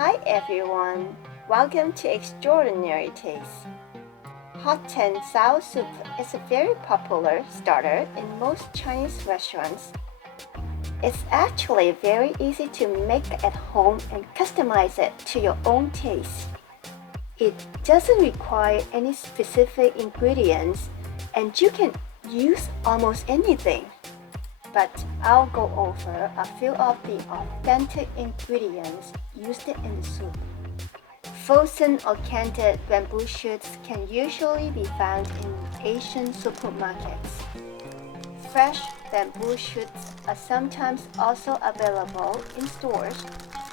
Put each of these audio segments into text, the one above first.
Hi everyone, welcome to Extraordinary Taste. Hot and sour soup is a very popular starter in most Chinese restaurants. It's actually very easy to make at home and customize it to your own taste. It doesn't require any specific ingredients and you can use almost anything. But I'll go over a few of the authentic ingredients used in the soup. Frozen or candied bamboo shoots can usually be found in Asian supermarkets. Fresh bamboo shoots are sometimes also available in stores.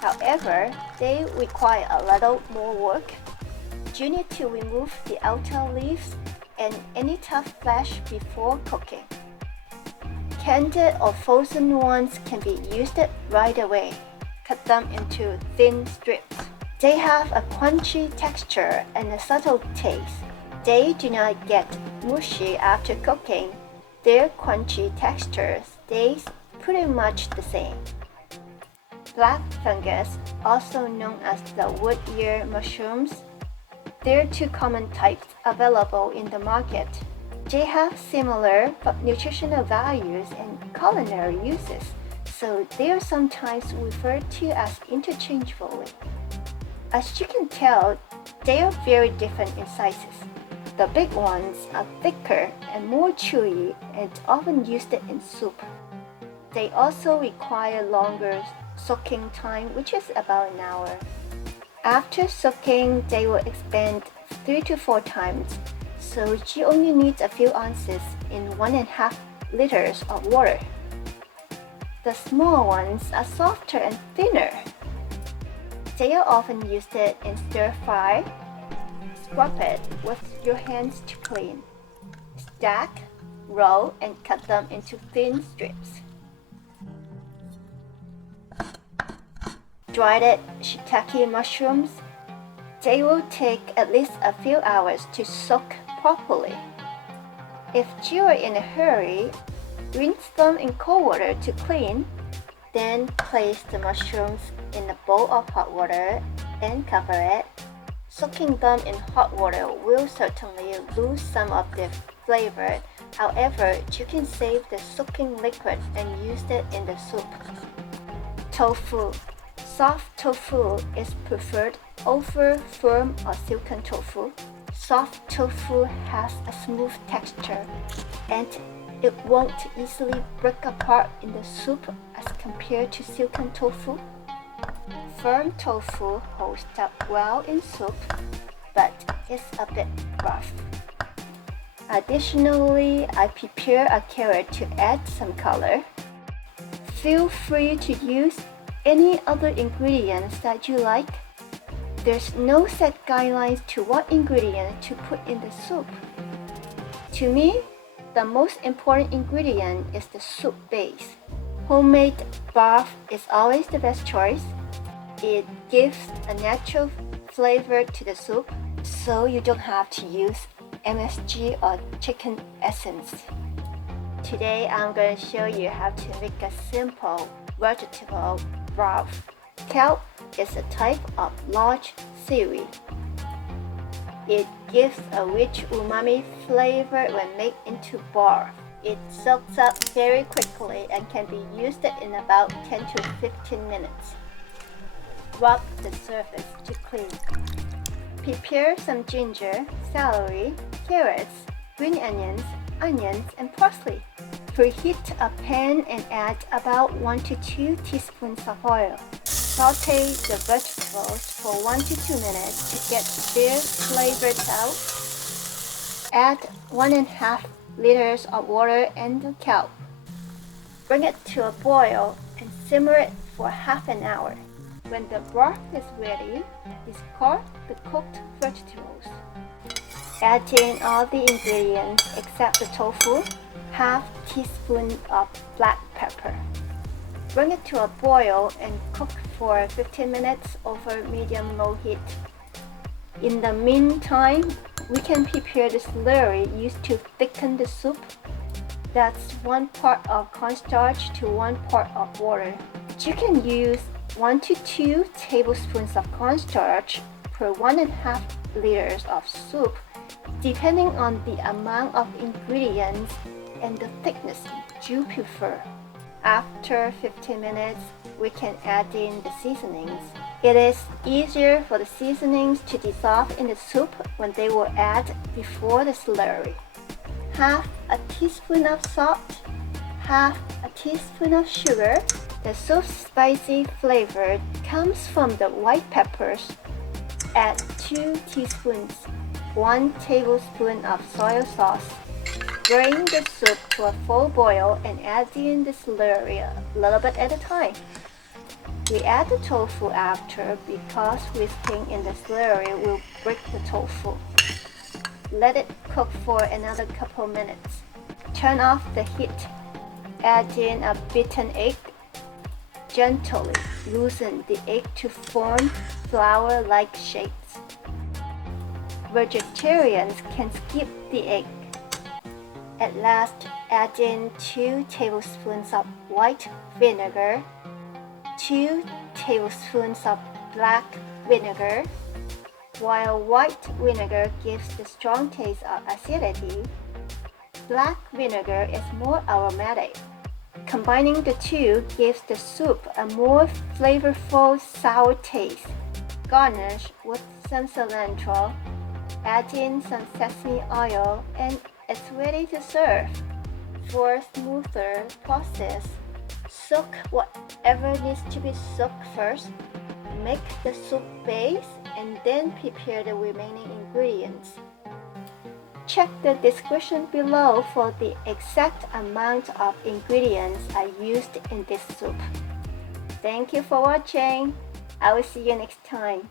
However, they require a little more work. You need to remove the outer leaves and any tough flesh before cooking. Candied or frozen ones can be used right away. Cut them into thin strips. They have a crunchy texture and a subtle taste. They do not get mushy after cooking. Their crunchy texture stays pretty much the same. Black fungus, also known as the wood ear mushrooms. There are two common types available in the market. They have similar nutritional values and culinary uses, so they are sometimes referred to as interchangeably. As you can tell, they are very different in sizes. The big ones are thicker and more chewy and often used in soup. They also require longer soaking time, which is about an hour. After soaking, they will expand 3 to 4 times. So you only need a few ounces in 1.5 liters of water. The small ones are softer and thinner. They are often used in stir fry. Scrub it with your hands to clean. Stack, roll, and cut them into thin strips. Dried shiitake mushrooms. They will take at least a few hours to soak properly. If you are in a hurry, rinse them in cold water to clean, then place the mushrooms in a bowl of hot water and cover it. Soaking them in hot water will certainly lose some of their flavor. However, you can save the soaking liquid and use it in the soup. Tofu. Soft tofu is preferred over firm or silken tofu. Soft tofu has a smooth texture and it won't easily break apart in the soup as compared to silken tofu. Firm tofu holds up well in soup, but is a bit rough. Additionally, I prepare a carrot to add some color. Feel free to use any other ingredients that you like. There's no set guidelines to what ingredient to put in the soup. To me, the most important ingredient is the soup base. Homemade broth is always the best choice. It gives a natural flavor to the soup, so you don't have to use MSG or chicken essence. Today, I'm going to show you how to make a simple vegetable broth. Kelp is a type of large seaweed. It gives a rich umami flavor when made into broth. It soaks up very quickly and can be used in about 10 to 15 minutes. Rub the surface to clean. Prepare some ginger, celery, carrots, green onions, and parsley. Preheat a pan and add about 1 to 2 teaspoons of oil. Saute the vegetables for 1 to 2 minutes to get their flavors out. Add 1.5 liters of water and the kelp. Bring it to a boil and simmer it for half an hour. When the broth is ready, discard the cooked vegetables. Add in all the ingredients except the tofu, half teaspoon of black pepper. Bring it to a boil and cook for 15 minutes over medium-low heat. In the meantime, we can prepare the slurry used to thicken the soup. That's 1 part of cornstarch to 1 part of water. You can use 1 to 2 tablespoons of cornstarch per 1.5 liters of soup, depending on the amount of ingredients and the thickness you prefer. After 15 minutes, we can add in the seasonings. It is easier for the seasonings to dissolve in the soup when they were added before the celery. Half a teaspoon of salt, half a teaspoon of sugar. The soup's spicy flavor comes from the white peppers. Add 2 teaspoons, 1 tablespoon of soy sauce. Bring the soup to a full boil and add in the celery a little bit at a time. We add the tofu after because whisking in the celery will break the tofu. Let it cook for another couple minutes. Turn off the heat. Add in a beaten egg. Gently loosen the egg to form flower-like shapes. Vegetarians can skip the egg. At last, add in 2 tablespoons of white vinegar, 2 tablespoons of black vinegar. While white vinegar gives the strong taste of acidity, black vinegar is more aromatic. Combining the two gives the soup a more flavorful sour taste. Garnish with some cilantro, add in some sesame oil, and it's ready to serve. For a smoother process, soak whatever needs to be soaked first. Make the soup base and then prepare the remaining ingredients. Check the description below for the exact amount of ingredients I used in this soup. Thank you for watching. I will see you next time.